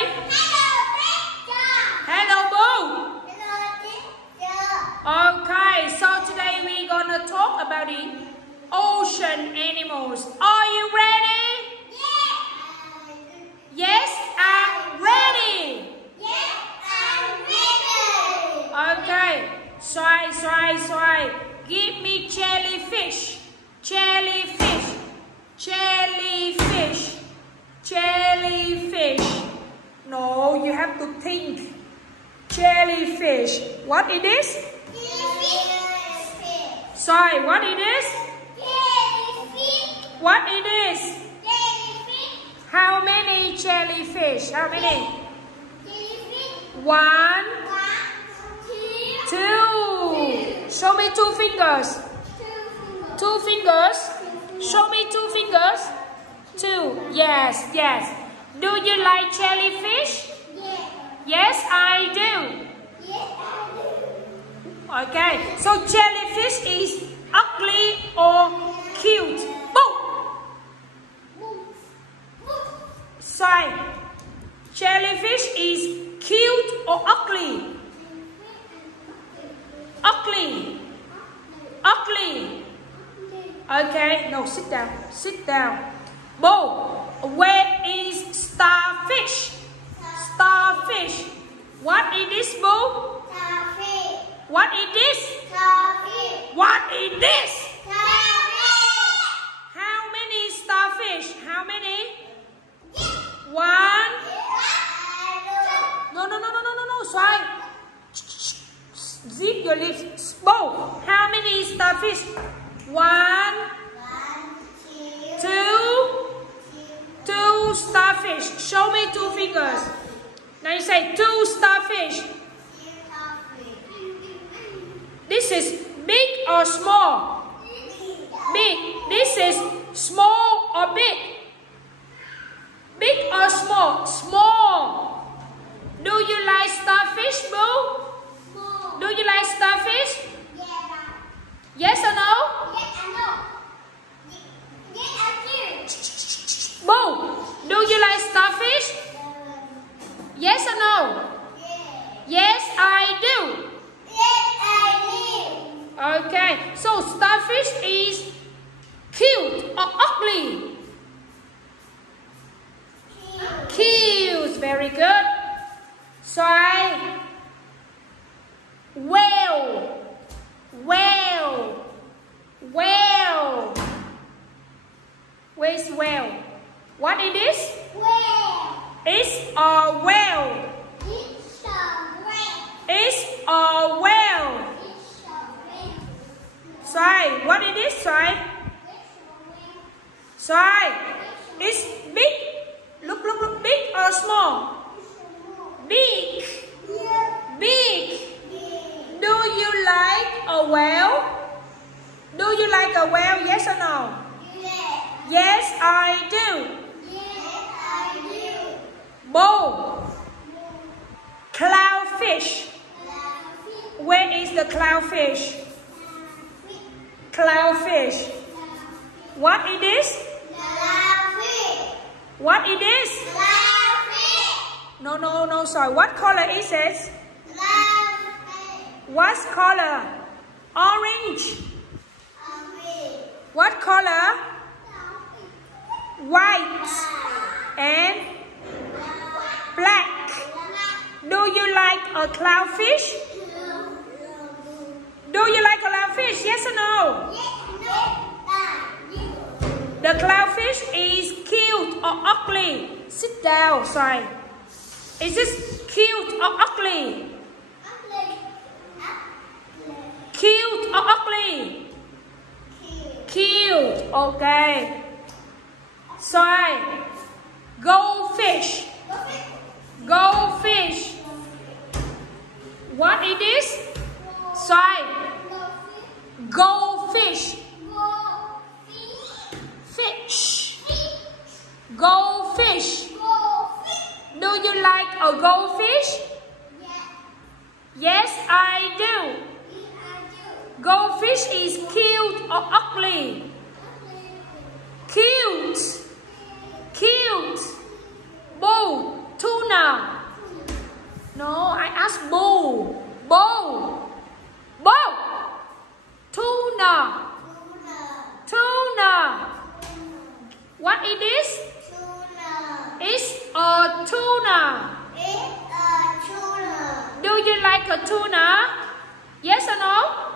Xoài? Hello, Boo. Okay, so today we're gonna talk about the ocean animals. Are you ready? Yes, I'm ready. Okay, Xoài. Give me jellyfish. No, you have to think. Jellyfish. What it is? Sorry, what it is? What it is? How many jellyfish? How many? One, two. Show me two fingers. Two fingers. Show me two fingers. Two. Yes. Do you like jellyfish? Yes, I do. Okay, so jellyfish is ugly or cute? Boom. Sorry. Jellyfish is cute or ugly? Ugly. Okay, no, sit down. Bo, where is starfish? What is this, Bo? What is this? How many starfish? How many? One. No. Xoài. Zip your lips. Bo, how many starfish? One. Two starfish. Show me two fingers. Now you say two starfish. This is big or small? Big. This is small or big? Big or small? Small. Do you like starfish, Boo? Do you like starfish? Yes or no? Boo, do you like starfish? Yes or no? Yes, I do. Okay, so starfish is cute or ugly? Cute, very good. Xoài. Whale. Where's whale? What it is? It's a whale. Xoài, what it is, Xoài? It's big. Look, big or small? Big. Do you like a whale? Yes or no? Yes, I do. Bo, clownfish. Where is the clownfish? What it is? What it is? No, sorry. What color is it? What color? Orange. What color? White and black. Do you like a clownfish? Yes or no? The clownfish is cute or ugly? Sit down, Xoài. Is this cute or ugly? Cute or ugly? Cute. Okay. Xoài. Goldfish. What it is? Xoài. Goldfish. Goldfish. Do you like a goldfish? Yes, I do. Goldfish is cute or ugly? Cute. Bull, tuna. tuna? Eat a tuna. Do you like a tuna? Yes or no?